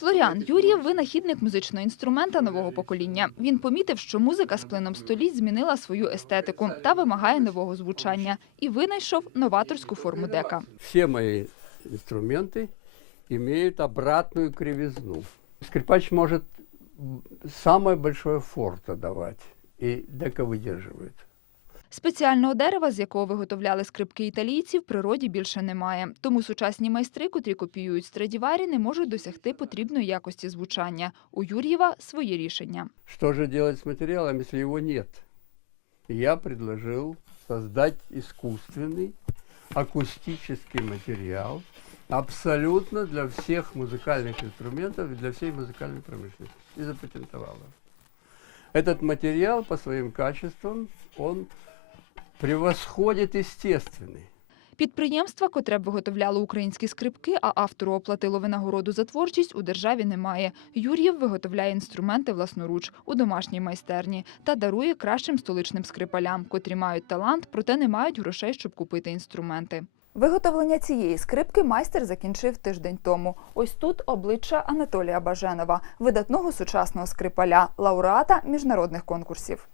Флоріан Юр'єв – винахідник музичного інструмента нового покоління. Він помітив, що музика з плином століть змінила свою естетику та вимагає нового звучання. І винайшов новаторську форму дека. Все мои инструменты имеют обратную кривизну. Скрипач может м, самое большое форто давать, дека выдерживает. Спеціального дерева, з якого виготовляли скрипки італійці, в природі більше немає. Тому сучасні майстри, котрі копіюють Страдіварі, не можуть досягти потрібної якості звучання. У Юр'єва своє рішення. Что же делать с материалом, если его нет? И Я предложил создать искусственный акустический материал абсолютно для всех музыкальных инструментов и для всей музыкальной промышленности. И запатентовал его. Этот материал по своим качествам, он превосходит естественный. Підприємства, котре б виготовляло українські скрипки, а автору оплатило винагороду за творчість, у державі немає. Юр'єв виготовляє інструменти власноруч у домашній майстерні та дарує кращим столичним скрипалям, котрі мають талант, проте не мають грошей, щоб купити інструменти. Виготовлення цієї скрипки майстер закінчив тиждень тому. Ось тут обличчя Анатолія Баженова, видатного сучасного скрипаля, лауреата міжнародних конкурсів.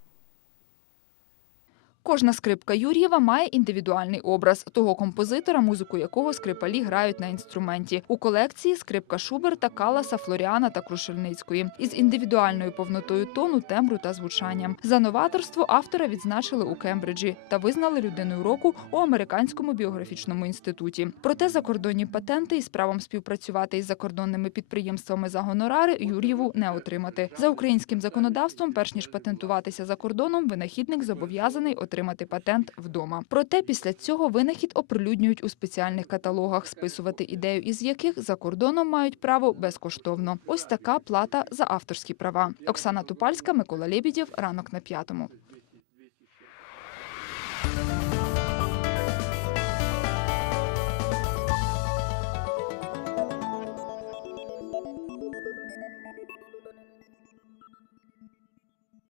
Кожна скрипка Юр'єва має індивідуальний образ того композитора, музику якого скрипалі грають на інструменті. У колекції скрипка Шуберта, Каласа, Флоріана та Крушельницької із індивідуальною повнотою тону, тембру та звучанням. За новаторство автора відзначили у Кембриджі та визнали людиною року у американському біографічному інституті. Проте закордонні патенти із правом співпрацювати із закордонними підприємствами за гонорари Юр'єву не отримати. За українським законодавством, перш ніж патентуватися за кордоном, винахідник зобов'язаний отримати патент вдома. Проте після цього винахід оприлюднюють у спеціальних каталогах, списувати ідею із яких за кордоном мають право безкоштовно. Ось така плата за авторські права. Оксана Тупальська, Микола Лебідєв. Ранок на п'ятому.